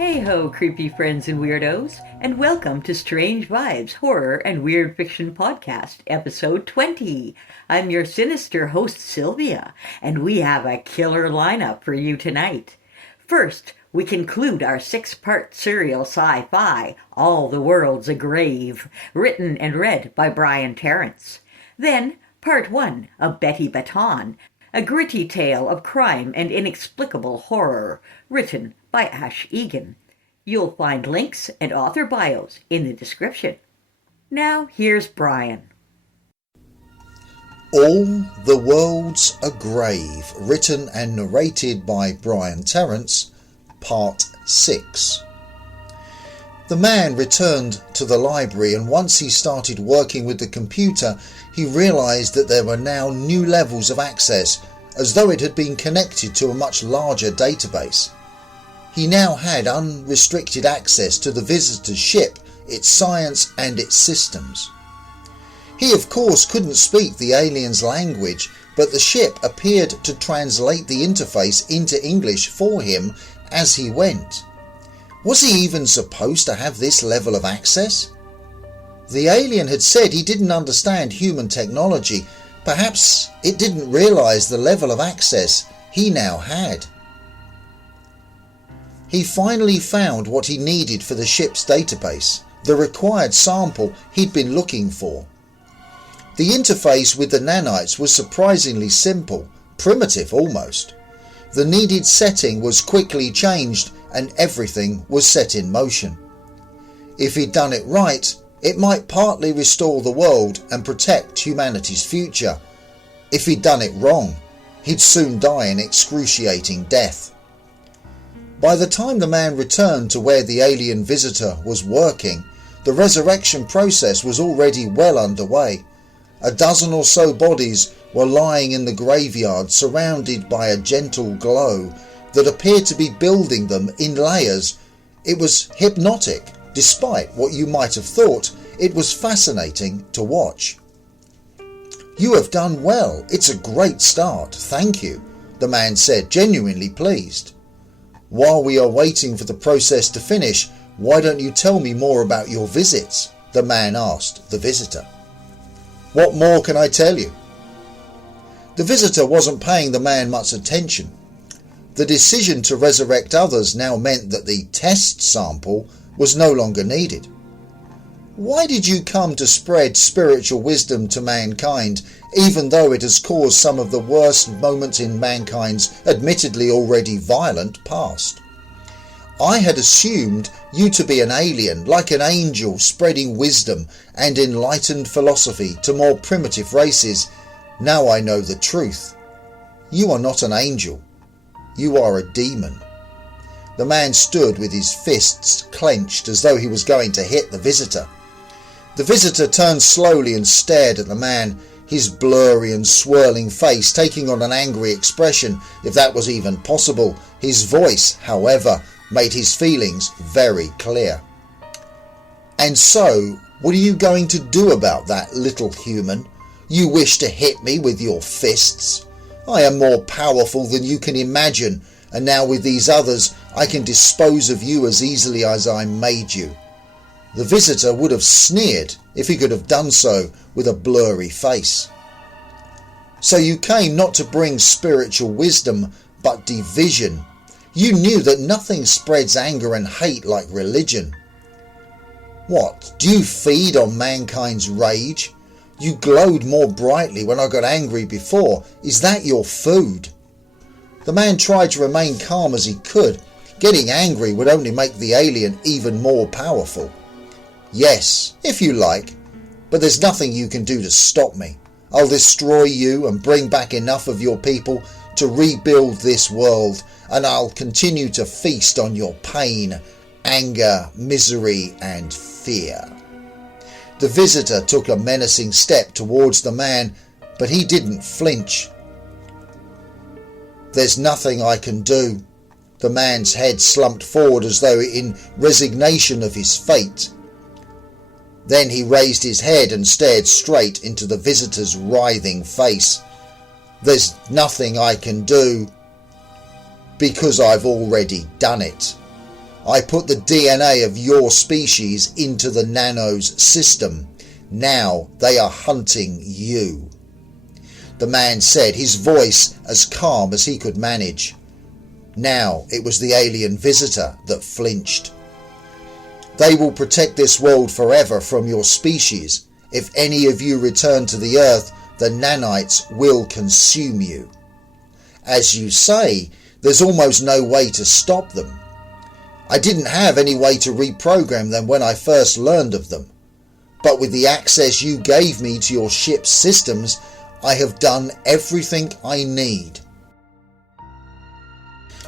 Hey ho, creepy friends and weirdos, and welcome to Strange Vibes Horror and Weird Fiction Podcast, episode 20. I'm your sinister host, Sylvia, and we have a killer lineup for you tonight. First, we conclude our 6-part serial sci-fi, All the World's a Grave, written and read by Terence. Then, part 1 of Betty Baton, a gritty tale of crime and inexplicable horror, written by Egan. You'll find links and author bios in the description. Now here's Brian. All the World's a Grave, written and narrated by Terence, Part 6. The man returned to the library, and once he started working with the computer, he realised that there were now new levels of access, as though it had been connected to a much larger database. He now had unrestricted access to the visitor's ship, its science and its systems. He of course couldn't speak the alien's language, but the ship appeared to translate the interface into English for him as he went. Was he even supposed to have this level of access? The alien had said he didn't understand human technology. Perhaps it didn't realise the level of access he now had. He finally found what he needed for the ship's database, the required sample he'd been looking for. The interface with the nanites was surprisingly simple, primitive almost. The needed setting was quickly changed and everything was set in motion. If he'd done it right, it might partly restore the world and protect humanity's future. If he'd done it wrong, he'd soon die an excruciating death. By the time the man returned to where the alien visitor was working, the resurrection process was already well underway. A dozen or so bodies were lying in the graveyard, surrounded by a gentle glow that appeared to be building them in layers. It was hypnotic, despite what you might have thought. It was fascinating to watch. "You have done well. It's a great start. Thank you," the man said, genuinely pleased. "While we are waiting for the process to finish, why don't you tell me more about your visits?" the man asked the visitor. "What more can I tell you?" The visitor wasn't paying the man much attention. The decision to resurrect others now meant that the test sample was no longer needed. "Why did you come to spread spiritual wisdom to mankind, even though it has caused some of the worst moments in mankind's admittedly already violent past? I had assumed you to be an alien, like an angel spreading wisdom and enlightened philosophy to more primitive races. Now I know the truth. You are not an angel. You are a demon." The man stood with his fists clenched as though he was going to hit the visitor. The visitor turned slowly and stared at the man, his blurry and swirling face taking on an angry expression, if that was even possible. His voice, however, made his feelings very clear. "And so, what are you going to do about that, little human? You wish to hit me with your fists? I am more powerful than you can imagine, and now with these others I can dispose of you as easily as I made you." The visitor would have sneered if he could have done so with a blurry face. "So you came not to bring spiritual wisdom, but division. You knew that nothing spreads anger and hate like religion. What, do you feed on mankind's rage? You glowed more brightly when I got angry before. Is that your food?" The man tried to remain calm as he could. Getting angry would only make the alien even more powerful. "Yes, if you like, but there's nothing you can do to stop me. I'll destroy you and bring back enough of your people to rebuild this world, and I'll continue to feast on your pain, anger, misery and fear." The visitor took a menacing step towards the man, but he didn't flinch. "There's nothing I can do." The man's head slumped forward as though in resignation of his fate. Then he raised his head and stared straight into the visitor's writhing face. "There's nothing I can do because I've already done it. I put the DNA of your species into the Nano's system. Now they are hunting you." The man said, his voice as calm as he could manage. Now it was the alien visitor that flinched. "They will protect this world forever from your species. If any of you return to the Earth, the nanites will consume you. As you say, there's almost no way to stop them. I didn't have any way to reprogram them when I first learned of them. But with the access you gave me to your ship's systems, I have done everything I need."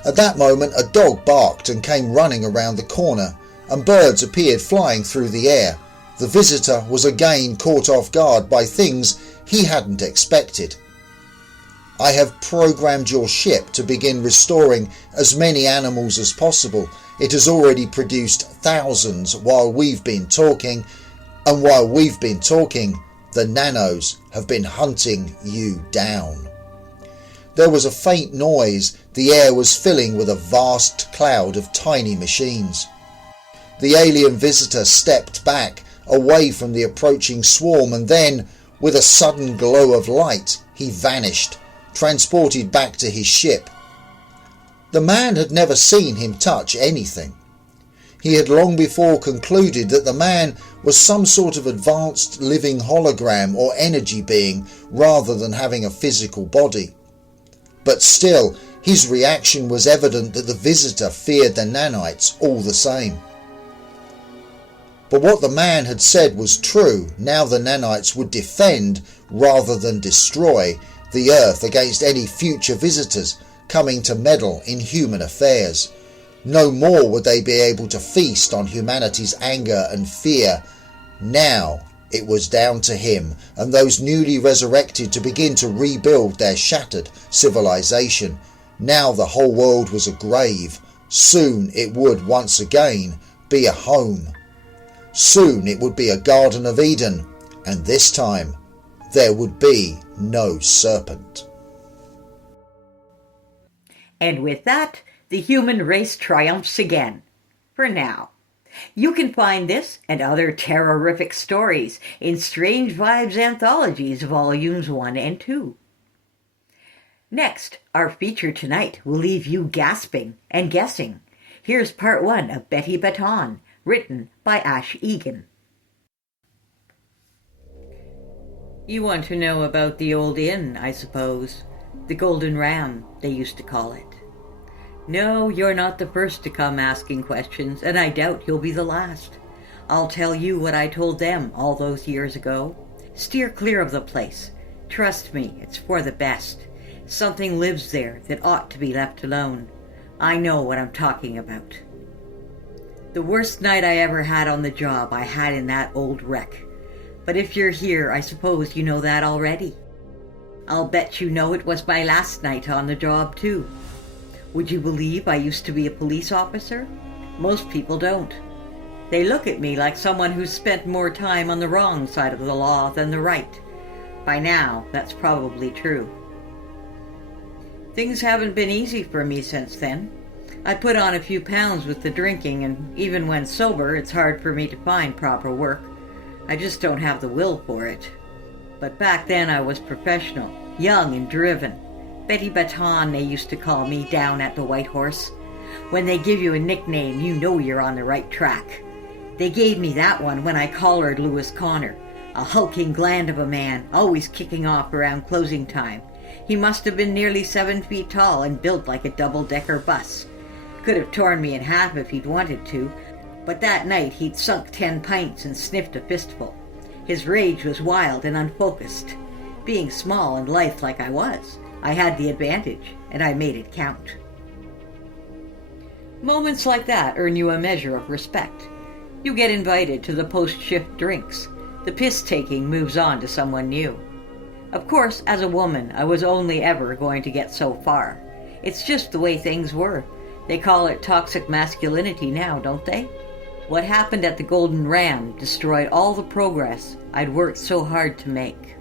At that moment, a dog barked and came running around the corner, and birds appeared flying through the air. The visitor was again caught off guard by things he hadn't expected. "I have programmed your ship to begin restoring as many animals as possible. It has already produced thousands while we've been talking, and while we've been talking, the nanos have been hunting you down." There was a faint noise. The air was filling with a vast cloud of tiny machines. The alien visitor stepped back, away from the approaching swarm, and then, with a sudden glow of light, he vanished, transported back to his ship. The man had never seen him touch anything. He had long before concluded that the man was some sort of advanced living hologram or energy being rather than having a physical body. But still, his reaction was evident that the visitor feared the nanites all the same. But what the man had said was true. Now the nanites would defend, rather than destroy, the Earth against any future visitors coming to meddle in human affairs. No more would they be able to feast on humanity's anger and fear. Now it was down to him and those newly resurrected to begin to rebuild their shattered civilization. Now the whole world was a grave. Soon it would once again be a home. Soon it would be a Garden of Eden, and this time there would be no serpent. And with that, the human race triumphs again. For now. You can find this and other terrorific stories in Strange Vibes Anthologies Volumes 1 and 2. Next, our feature tonight will leave you gasping and guessing. Here's part 1 of Betty Baton, written by Ash Egan. You want to know about the old inn, I suppose. The Golden Ram, they used to call it. No, you're not the first to come asking questions, and I doubt you'll be the last. I'll tell you what I told them all those years ago. Steer clear of the place. Trust me, it's for the best. Something lives there that ought to be left alone. I know what I'm talking about. The worst night I ever had on the job I had in that old wreck. But if you're here, I suppose you know that already. I'll bet you know it was my last night on the job too. Would you believe I used to be a police officer? Most people don't. They look at me like someone who's spent more time on the wrong side of the law than the right. By now, that's probably true. Things haven't been easy for me since then. I put on a few pounds with the drinking, and even when sober, it's hard for me to find proper work. I just don't have the will for it. But back then I was professional, young and driven. Betty Baton, they used to call me down at the White Horse. When they give you a nickname, you know you're on the right track. They gave me that one when I collared Lewis Connor, a hulking gland of a man, always kicking off around closing time. He must have been nearly 7 feet tall and built like a double-decker bus. Could have torn me in half if he'd wanted to, but that night he'd sunk 10 pints and sniffed a fistful. His rage was wild and unfocused. Being small and lithe like I was, I had the advantage, and I made it count. Moments like that earn you a measure of respect. You get invited to the post-shift drinks. The piss-taking moves on to someone new. Of course, as a woman, I was only ever going to get so far. It's just the way things were. They call it toxic masculinity now, don't they? What happened at the Golden Ram destroyed all the progress I'd worked so hard to make.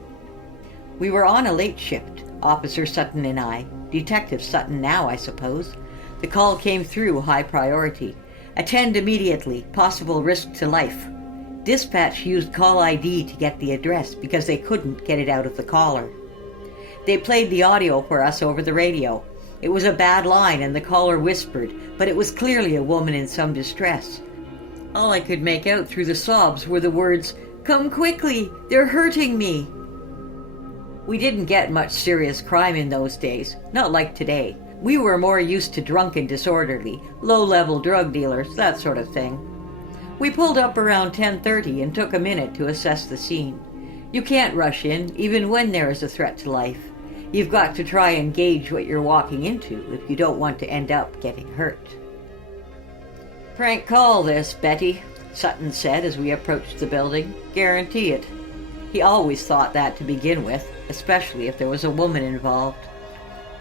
We were on a late shift, Officer Sutton and I, Detective Sutton now, I suppose. The call came through high priority. Attend immediately. Possible risk to life. Dispatch used call ID to get the address because they couldn't get it out of the caller. They played the audio for us over the radio. It was a bad line and the caller whispered, but it was clearly a woman in some distress. All I could make out through the sobs were the words, "Come quickly, they're hurting me." We didn't get much serious crime in those days, not like today. We were more used to drunk and disorderly, low-level drug dealers, that sort of thing. We pulled up around 10:30 and took a minute to assess the scene. You can't rush in, even when there is a threat to life. You've got to try and gauge what you're walking into if you don't want to end up getting hurt. "Prank call this, Betty," Sutton said as we approached the building. "Guarantee it." He always thought that to begin with, especially if there was a woman involved.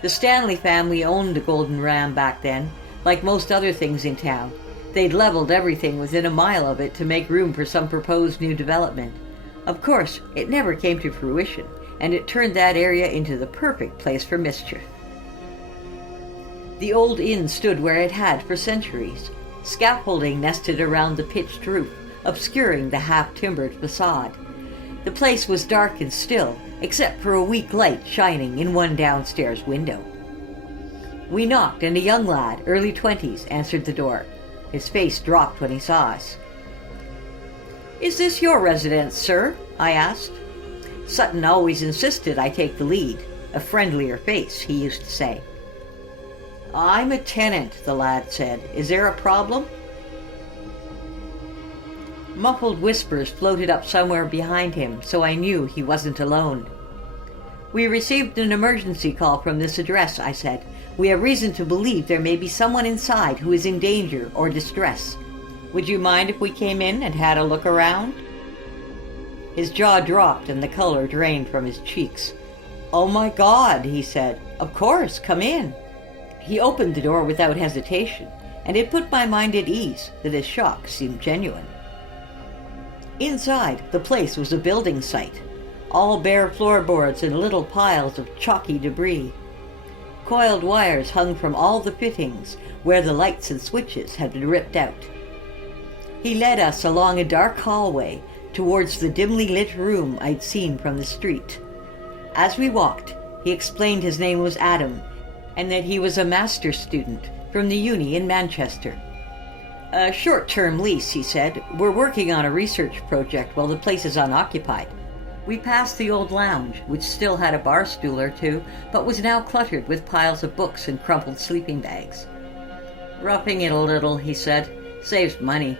The Stanley family owned the Golden Ram back then, like most other things in town. They'd leveled everything within a mile of it to make room for some proposed new development. Of course, it never came to fruition, and it turned that area into the perfect place for mischief. The old inn stood where it had for centuries. Scaffolding nested around the pitched roof, obscuring the half-timbered facade. The place was dark and still, except for a weak light shining in one downstairs window. We knocked, and a young lad, early 20s, answered the door. His face dropped when he saw us. "Is this your residence, sir?" I asked. Sutton always insisted I take the lead. A friendlier face, he used to say. "I'm a tenant," the lad said. "Is there a problem?" Muffled whispers floated up somewhere behind him, so I knew he wasn't alone. "We received an emergency call from this address," I said. "We have reason to believe there may be someone inside who is in danger or distress. Would you mind if we came in and had a look around?" His jaw dropped and the color drained from his cheeks. "Oh my God," he said. "Of course, come in." He opened the door without hesitation, and it put my mind at ease that his shock seemed genuine. Inside, the place was a building site. All bare floorboards and little piles of chalky debris. Coiled wires hung from all the fittings where the lights and switches had been ripped out. He led us along a dark hallway towards the dimly lit room I'd seen from the street. As we walked, he explained his name was Adam, and that he was a master's student from the uni in Manchester. "A short-term lease," he said. "We're working on a research project while the place is unoccupied." We passed the old lounge, which still had a bar stool or two, but was now cluttered with piles of books and crumpled sleeping bags. "Roughing it a little," he said. "Saves money."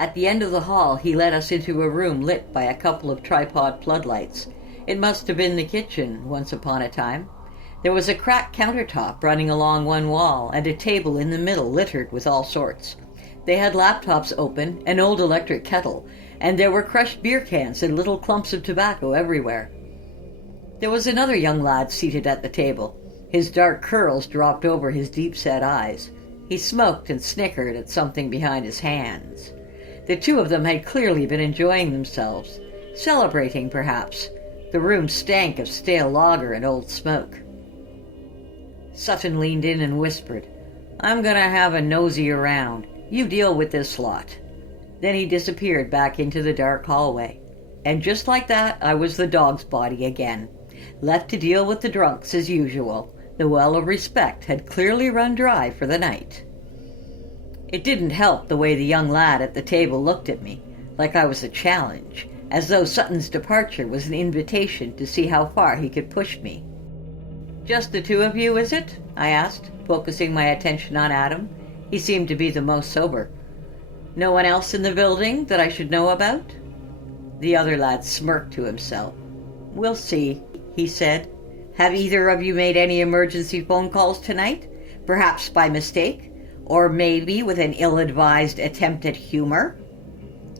At the end of the hall, he led us into a room lit by a couple of tripod floodlights. It must have been the kitchen, once upon a time. There was a cracked countertop running along one wall, and a table in the middle littered with all sorts. They had laptops open, an old electric kettle, and there were crushed beer cans and little clumps of tobacco everywhere. There was another young lad seated at the table. His dark curls dropped over his deep-set eyes. He smoked and snickered at something behind his hands. The two of them had clearly been enjoying themselves, celebrating perhaps. The room stank of stale lager and old smoke. Sutton leaned in and whispered, "I'm gonna have a nosy around. You deal with this lot." Then he disappeared back into the dark hallway. And just like that, I was the dog's body again, left to deal with the drunks as usual. The well of respect had clearly run dry for the night. It didn't help the way the young lad at the table looked at me, like I was a challenge, as though Sutton's departure was an invitation to see how far he could push me. "Just the two of you, is it?" I asked, focusing my attention on Adam. He seemed to be the most sober. "No one else in the building that I should know about?" The other lad smirked to himself. "We'll see," he said. "Have either of you made any emergency phone calls tonight? Perhaps by mistake? Or maybe with an ill-advised attempt at humor?"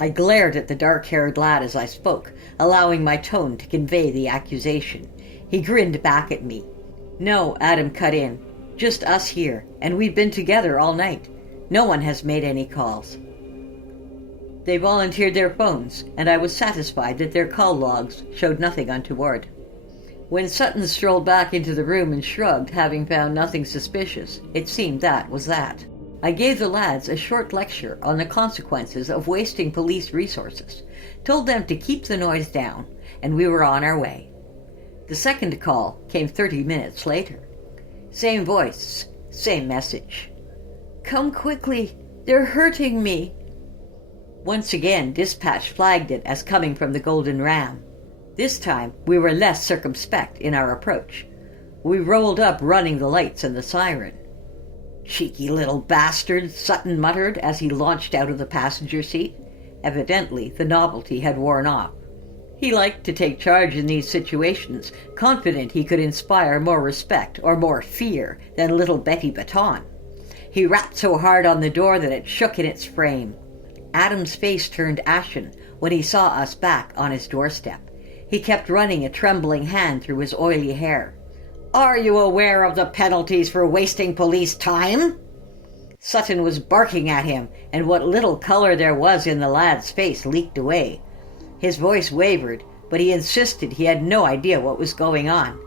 I glared at the dark-haired lad as I spoke, allowing my tone to convey the accusation. He grinned back at me. "No," Adam cut in. "Just us here, and we've been together all night. No one has made any calls." They volunteered their phones, and I was satisfied that their call logs showed nothing untoward. When Sutton strolled back into the room and shrugged, having found nothing suspicious, it seemed that was that. I gave the lads a short lecture on the consequences of wasting police resources, told them to keep the noise down, and we were on our way. The second call came 30 minutes later. Same voice, same message. "Come quickly, they're hurting me." Once again, dispatch flagged it as coming from the Golden Ram. This time, we were less circumspect in our approach. We rolled up running the lights and the siren. "Cheeky little bastard," Sutton muttered as he launched out of the passenger seat. Evidently, the novelty had worn off. He liked to take charge in these situations, confident he could inspire more respect or more fear than little Betty Baton. He rapped so hard on the door that it shook in its frame. Adam's face turned ashen when he saw us back on his doorstep. He kept running a trembling hand through his oily hair. "Are you aware of the penalties for wasting police time?" Sutton was barking at him, and what little color there was in the lad's face leaked away. His voice wavered, but he insisted he had no idea what was going on.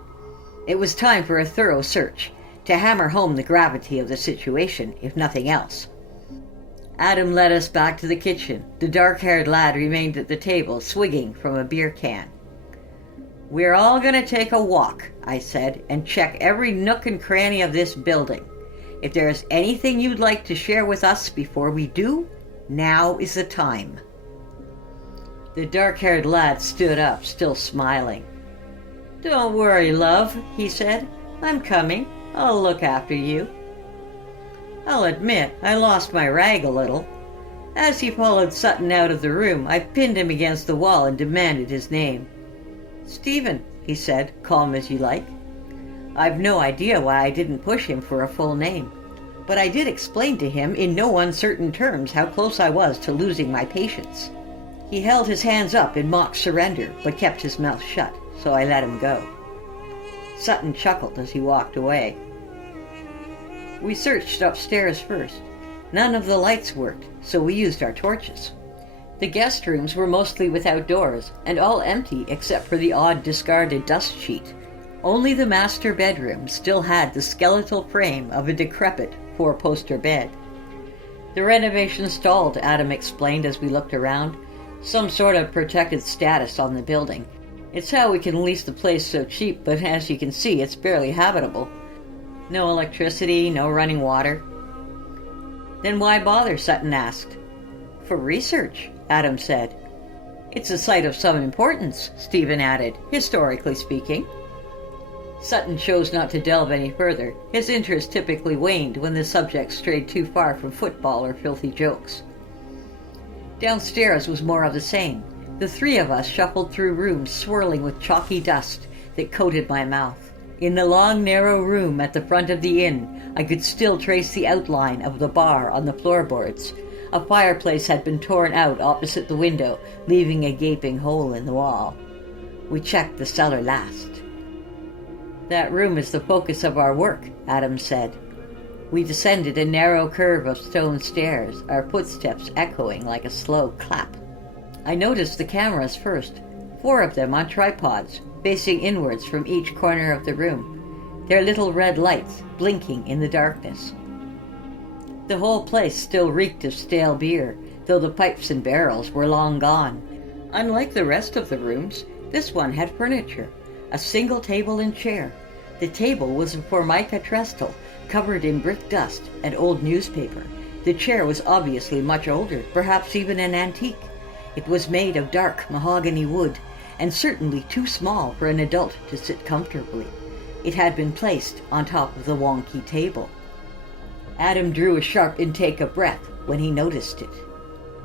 It was time for a thorough search, to hammer home the gravity of the situation, if nothing else. Adam led us back to the kitchen. The dark-haired lad remained at the table, swigging from a beer can. "We're all going to take a walk," I said, "and check every nook and cranny of this building. If there is anything you'd like to share with us before we do, now is the time." The dark-haired lad stood up, still smiling. "Don't worry, love," he said. "I'm coming. I'll look after you." I'll admit, I lost my rag a little. As he followed Sutton out of the room, I pinned him against the wall and demanded his name. "Stephen," he said, calm as you like. I've no idea why I didn't push him for a full name, but I did explain to him in no uncertain terms how close I was to losing my patience. He held his hands up in mock surrender, but kept his mouth shut, so I let him go. Sutton chuckled as he walked away. We searched upstairs first. None of the lights worked, so we used our torches. The guest rooms were mostly without doors, and all empty except for the odd discarded dust sheet. Only the master bedroom still had the skeletal frame of a decrepit four-poster bed. The renovation stalled, Adam explained as we looked around. Some sort of protected status on the building. It's how we can lease the place so cheap, but as you can see, it's barely habitable. No electricity, no running water. Then why bother, Sutton asked. For research, Adam said. It's a site of some importance, Stephen added, historically speaking. Sutton chose not to delve any further. His interest typically waned when the subject strayed too far from football or filthy jokes. Downstairs was more of the same. The three of us shuffled through rooms swirling with chalky dust that coated my mouth. In the long, narrow room at the front of the inn, I could still trace the outline of the bar on the floorboards. A fireplace had been torn out opposite the window, leaving a gaping hole in the wall. We checked the cellar last. That room is the focus of our work, Adam said. We descended a narrow curve of stone stairs, our footsteps echoing like a slow clap. I noticed the cameras first, 4 of them on tripods, facing inwards from each corner of the room, their little red lights blinking in the darkness. The whole place still reeked of stale beer, though the pipes and barrels were long gone. Unlike the rest of the rooms, this one had furniture, a single table and chair. The table was a formica trestle, covered in brick dust and old newspaper. The chair was obviously much older, perhaps even an antique. It was made of dark mahogany wood, and certainly too small for an adult to sit comfortably. It had been placed on top of the wonky table. Adam drew a sharp intake of breath when he noticed it.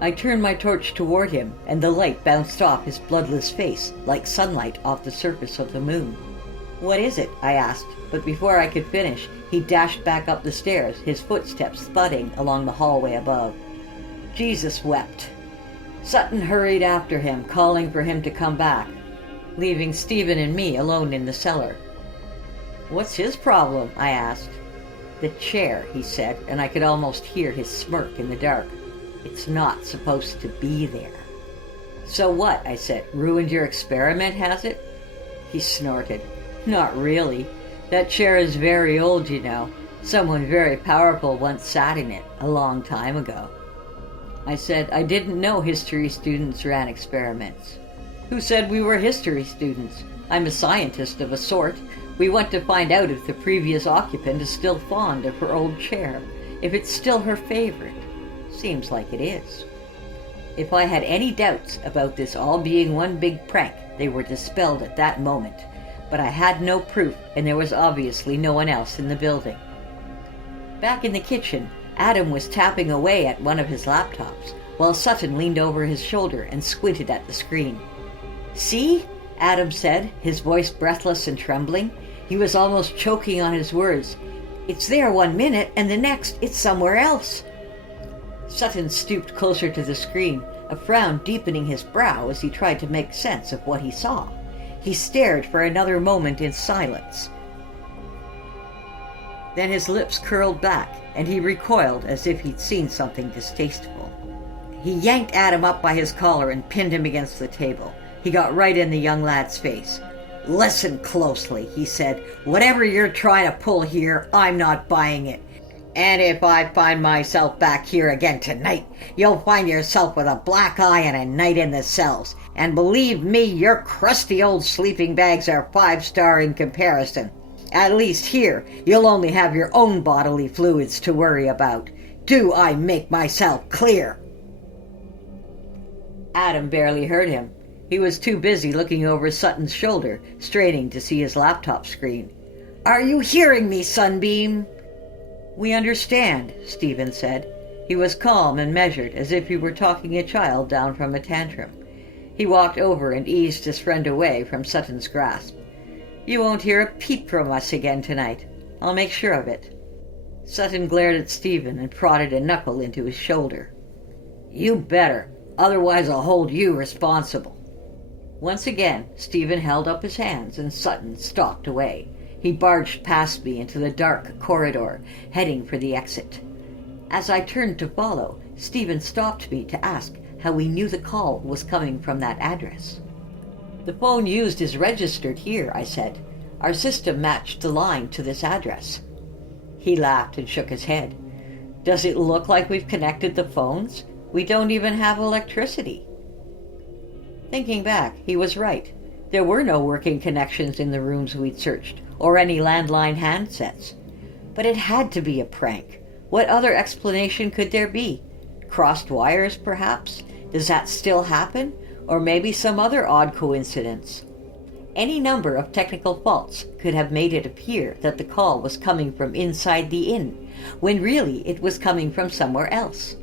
I turned my torch toward him, and the light bounced off his bloodless face like sunlight off the surface of the moon. What is it? I asked, but before I could finish, he dashed back up the stairs, his footsteps thudding along the hallway above. Jesus wept. Sutton hurried after him, calling for him to come back, leaving Stephen and me alone in the cellar. What's his problem? I asked. The chair, he said, and I could almost hear his smirk in the dark. It's not supposed to be there. So what? I said. Ruined your experiment, has it? He snorted. Not really. That chair is very old, you know. Someone very powerful once sat in it a long time ago. I said I didn't know history students ran experiments. Who said we were history students? I'm a scientist of a sort. We want to find out if the previous occupant is still fond of her old chair, if it's still her favorite. Seems like it is. If I had any doubts about this all being one big prank, they were dispelled at that moment. But I had no proof, and there was obviously no one else in the building. Back in the kitchen, Adam was tapping away at one of his laptops, while Sutton leaned over his shoulder and squinted at the screen. "See?" Adam said, his voice breathless and trembling. He was almost choking on his words. "It's there 1 minute, and the next, it's somewhere else." Sutton stooped closer to the screen, a frown deepening his brow as he tried to make sense of what he saw. He stared for another moment in silence. Then his lips curled back, and he recoiled as if he'd seen something distasteful. He yanked Adam up by his collar and pinned him against the table. He got right in the young lad's face. "Listen closely," he said. "Whatever you're trying to pull here, I'm not buying it. And if I find myself back here again tonight, you'll find yourself with a black eye and a night in the cells. And believe me, your crusty old sleeping bags are 5-star in comparison. At least here, you'll only have your own bodily fluids to worry about. Do I make myself clear?" Adam barely heard him. He was too busy looking over Sutton's shoulder, straining to see his laptop screen. "Are you hearing me, Sunbeam?" "We understand," Stephen said. He was calm and measured, as if he were talking a child down from a tantrum. He walked over and eased his friend away from Sutton's grasp. "You won't hear a peep from us again tonight. I'll make sure of it." Sutton glared at Stephen and prodded a knuckle into his shoulder. "You better, otherwise I'll hold you responsible." Once again, Stephen held up his hands and Sutton stalked away. He barged past me into the dark corridor, heading for the exit. As I turned to follow, Stephen stopped me to ask how we knew the call was coming from that address. "The phone used is registered here," I said. "Our system matched the line to this address." He laughed and shook his head. "Does it look like we've connected the phones? We don't even have electricity." Thinking back, he was right. There were no working connections in the rooms we'd searched, or any landline handsets. But it had to be a prank. What other explanation could there be? Crossed wires, perhaps? Does that still happen? Or maybe some other odd coincidence? Any number of technical faults could have made it appear that the call was coming from inside the inn, when really it was coming from somewhere else.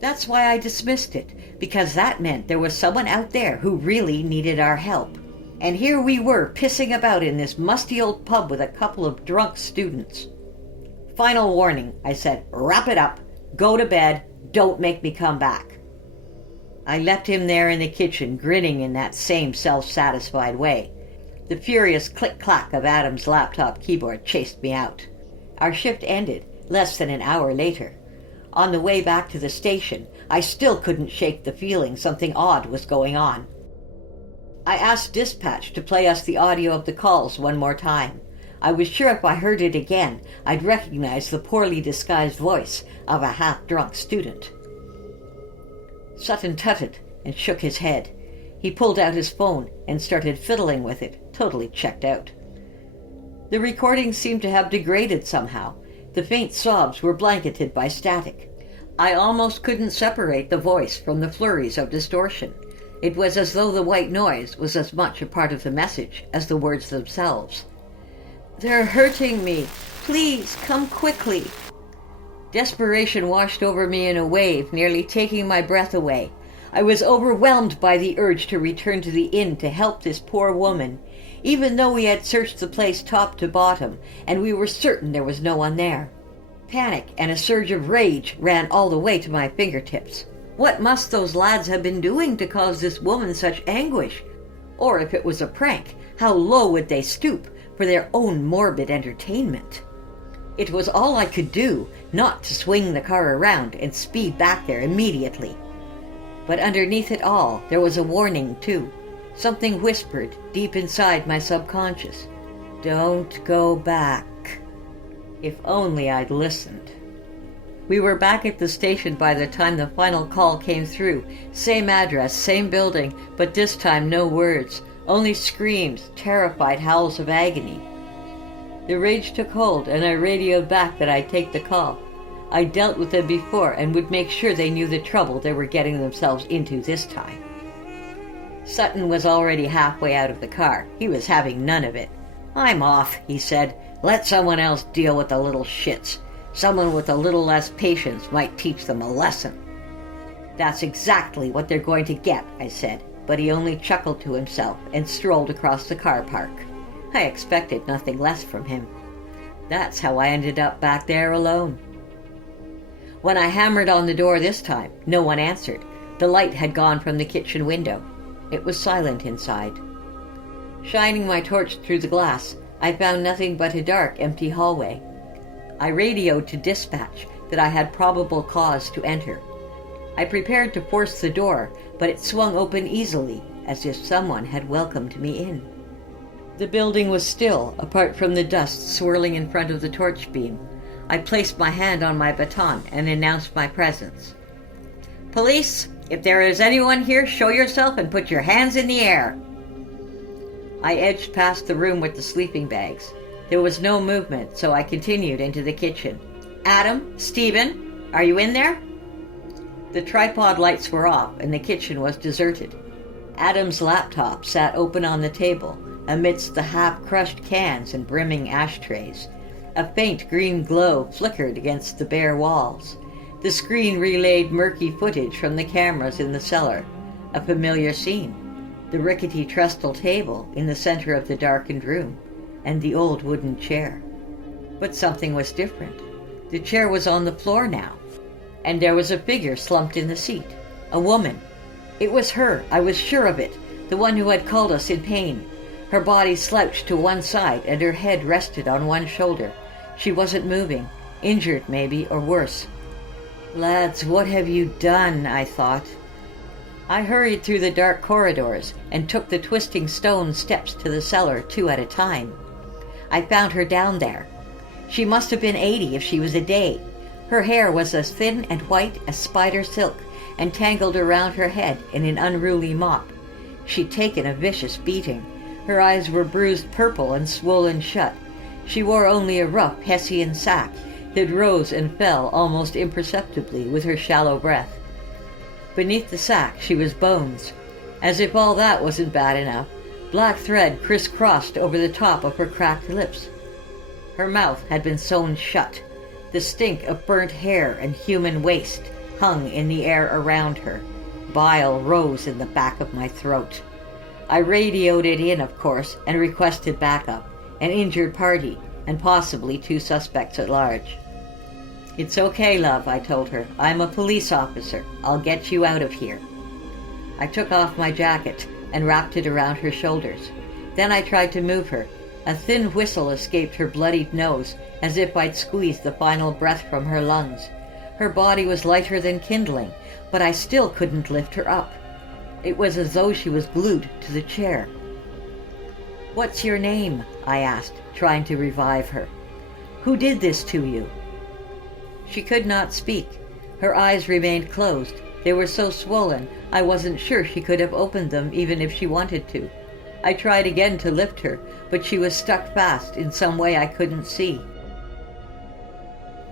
That's why I dismissed it, because that meant there was someone out there who really needed our help. And here we were pissing about in this musty old pub with a couple of drunk students. "Final warning," I said. "Wrap it up. Go to bed. Don't make me come back." I left him there in the kitchen, grinning in that same self-satisfied way. The furious click-clack of Adam's laptop keyboard chased me out. Our shift ended less than an hour later. On the way back to the station, I still couldn't shake the feeling something odd was going on. I asked dispatch to play us the audio of the calls one more time. I was sure if I heard it again, I'd recognize the poorly disguised voice of a half-drunk student. Sutton tutted and shook his head. He pulled out his phone and started fiddling with it, totally checked out. The recording seemed to have degraded somehow. The faint sobs were blanketed by static. I almost couldn't separate the voice from the flurries of distortion. It was as though the white noise was as much a part of the message as the words themselves. "They're hurting me. Please, come quickly." Desperation washed over me in a wave, nearly taking my breath away. I was overwhelmed by the urge to return to the inn to help this poor woman, even though we had searched the place top to bottom, and we were certain there was no one there. Panic and a surge of rage ran all the way to my fingertips. What must those lads have been doing to cause this woman such anguish? Or if it was a prank, how low would they stoop for their own morbid entertainment? It was all I could do not to swing the car around and speed back there immediately. But underneath it all, there was a warning, too. Something whispered deep inside my subconscious. "Don't go back." If only I'd listened. We were back at the station by the time the final call came through. Same address, same building, but this time no words, only screams, terrified howls of agony. The rage took hold, and I radioed back that I'd take the call. I dealt with them before and would make sure they knew the trouble they were getting themselves into this time. Sutton was already halfway out of the car. He was having none of it. "I'm off," he said. "Let someone else deal with the little shits. Someone with a little less patience might teach them a lesson." "That's exactly what they're going to get," I said, but he only chuckled to himself and strolled across the car park. I expected nothing less from him. That's how I ended up back there alone. When I hammered on the door this time, no one answered. The light had gone from the kitchen window. It was silent inside. Shining my torch through the glass, I found nothing but a dark, empty hallway. I radioed to dispatch that I had probable cause to enter. I prepared to force the door, but it swung open easily, as if someone had welcomed me in. The building was still, apart from the dust swirling in front of the torch beam. I placed my hand on my baton and announced my presence. "Police, if there is anyone here, show yourself and put your hands in the air." I edged past the room with the sleeping bags. There was no movement, so I continued into the kitchen. "Adam, Stephen, are you in there?" The tripod lights were off, and the kitchen was deserted. Adam's laptop sat open on the table, amidst the half-crushed cans and brimming ashtrays. A faint green glow flickered against the bare walls. The screen relayed murky footage from the cameras in the cellar. A familiar scene. The rickety trestle table in the center of the darkened room, and the old wooden chair. But something was different. The chair was on the floor now, and there was a figure slumped in the seat. A woman. It was her, I was sure of it, the one who had called us in pain. Her body slouched to one side, and her head rested on one shoulder. She wasn't moving, injured maybe, or worse. "Lads, what have you done?" I thought. I hurried through the dark corridors and took the twisting stone steps to the cellar 2 at a time. I found her down there. She must have been 80 if she was a day. Her hair was as thin and white as spider silk and tangled around her head in an unruly mop. She'd taken a vicious beating. Her eyes were bruised purple and swollen shut. She wore only a rough Hessian sack that rose and fell almost imperceptibly with her shallow breath. Beneath the sack she was bones. As if all that wasn't bad enough, black thread crisscrossed over the top of her cracked lips. Her mouth had been sewn shut. The stink of burnt hair and human waste hung in the air around her. Bile rose in the back of my throat. I radioed it in, of course, and requested backup, an injured party, and possibly 2 suspects at large. "It's okay, love," I told her. "I'm a police officer. I'll get you out of here." I took off my jacket and wrapped it around her shoulders. Then I tried to move her. A thin whistle escaped her bloodied nose, as if I'd squeezed the final breath from her lungs. Her body was lighter than kindling, but I still couldn't lift her up. It was as though she was glued to the chair. "What's your name?" I asked, trying to revive her. "Who did this to you?" She could not speak. Her eyes remained closed. They were so swollen, I wasn't sure she could have opened them even if she wanted to. I tried again to lift her, but she was stuck fast in some way I couldn't see.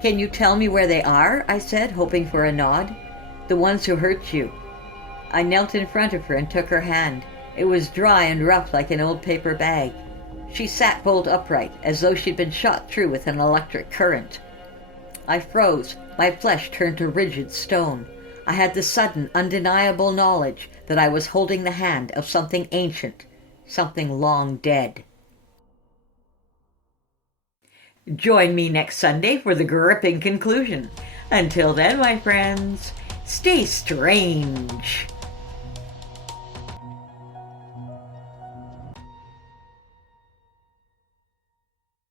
"Can you tell me where they are?" I said, hoping for a nod. "The ones who hurt you." I knelt in front of her and took her hand. It was dry and rough like an old paper bag. She sat bolt upright, as though she'd been shot through with an electric current. I froze. My flesh turned to rigid stone. I had the sudden, undeniable knowledge that I was holding the hand of something ancient, something long dead. Join me next Sunday for the gripping conclusion. Until then, my friends, stay strange.